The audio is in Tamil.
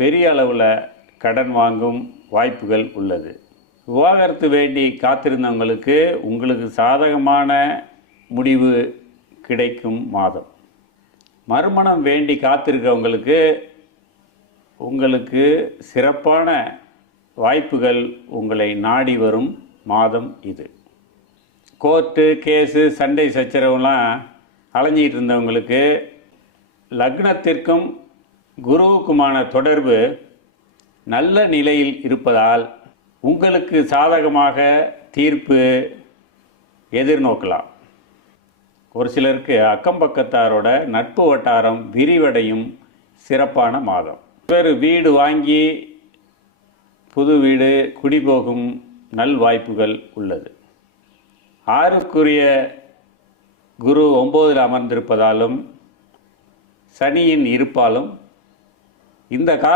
பெரிய அளவில் கடன் வாங்கும் வாய்ப்புகள் உள்ளது. விவாகரத்து வேண்டி காத்திருந்தவங்களுக்கு உங்களுக்கு சாதகமான முடிவு கிடைக்கும் மாதம். மறுமணம் வேண்டி காத்திருக்கவங்களுக்கு உங்களுக்கு சிறப்பான வாய்ப்புகள் உங்களை நாடி வரும் மாதம் இது. கோர்ட்டு கேஸு சண்டை சச்சரவுலாம் அலைஞ்சிக்கிட்டு இருந்தவங்களுக்கு லக்னத்திற்கும் குருவுக்குமான தொடர்பு நல்ல நிலையில் இருப்பதால் உங்களுக்கு சாதகமாக தீர்ப்பு எதிர்நோக்கலாம். ஒரு சிலருக்கு அக்கம் பக்கத்தாரோட நட்பு வட்டாரம் விரிவடையும் சிறப்பான மாதம். வேறு வீடு வாங்கி புது வீடு குடிபோகும் நல் வாய்ப்புகள் உள்ளது. 6க்குரிய குரு 9ல் அமர்ந்திருப்பதாலும் சனியின் இருப்பாலும் இந்த கால